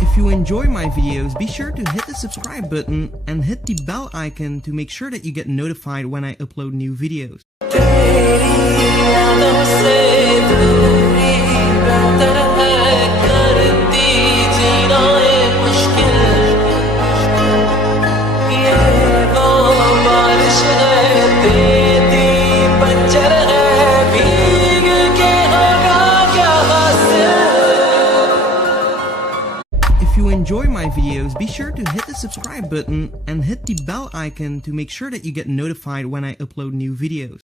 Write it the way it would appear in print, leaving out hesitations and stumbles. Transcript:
If you enjoy my videos, be sure to hit the subscribe button and hit the bell icon to make sure that you get notified when I upload new videos. If you enjoy my videos, be sure to hit the subscribe button and hit the bell icon to make sure that you get notified when I upload new videos.